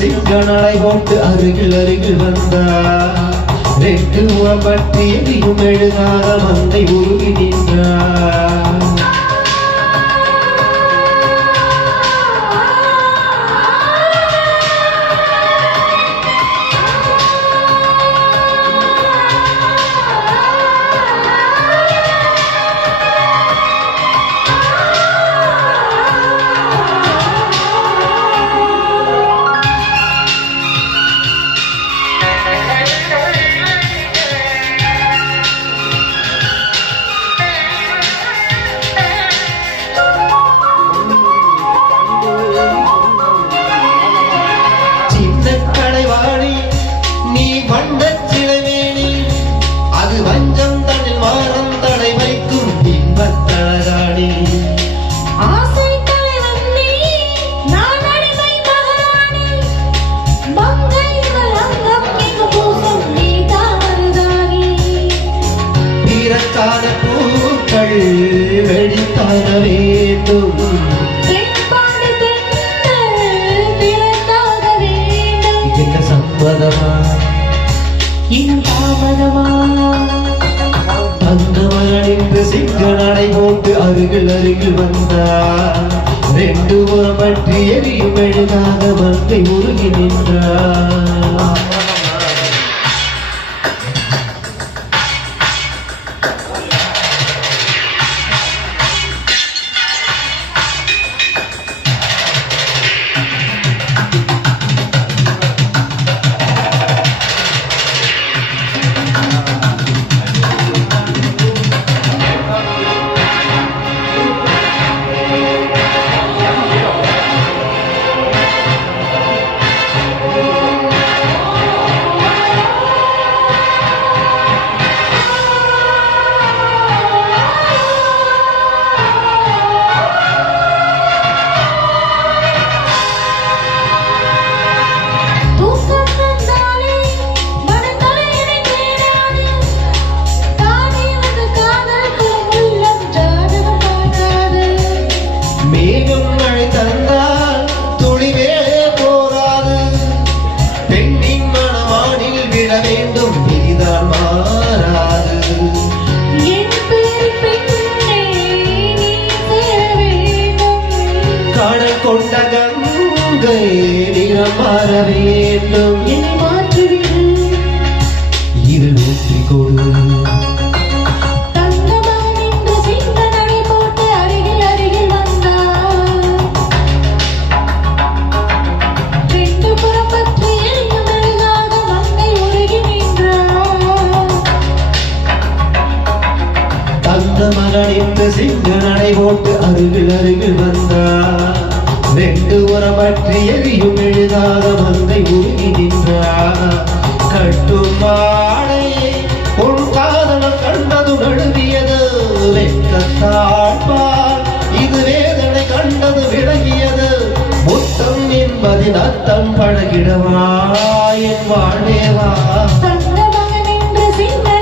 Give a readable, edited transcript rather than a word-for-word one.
சிங்கனடை போட்டு அருகில் அருகில் வந்தார். ரெண்டு முகம் பற்றி எதையும் எழுதாத மங்கை உருகி நின்றார். பூக்கள் வெடித்தான வேண்டும், என்ன சம்மதமா அந்த மகனின்று சிங்கனடை போட்டு அருகில் அருகில் வந்தார். ரெண்டு முறம் பற்றி எரியும் எழுதாத மங்கை உருகி நின்றார். கொண்ட கங்கை நிறம் மாற வேண்டும், என்னை மாற்றிவிடு, இரு ஊற்றி கொடு. தங்கமகன் என்று சிங்கனடை போட்டு அருகில் அருகில் வந்தார். ரெண்டு புறம் பற்றி எரியும் எழுதாத மங்கை உருகி நின்றார். தங்கமகன் என்று சிங்கனடை போட்டு அருகில் அருகில் வந்தார். ரெண்டு உரம் பற்றி எரியும் எழுதாத மங்கை உருகி நின்றார். கட்டும் மாடை உன் காதலன் கண்டது நழுவியது, வெட்கத்தாழ்பார் இது வேதனை கண்டது விளங்கியது. முத்தம் என்பதின் அர்த்தம் பழகிடவா என் வாழ்வேவா. தங்கமகன் என்று சிங்க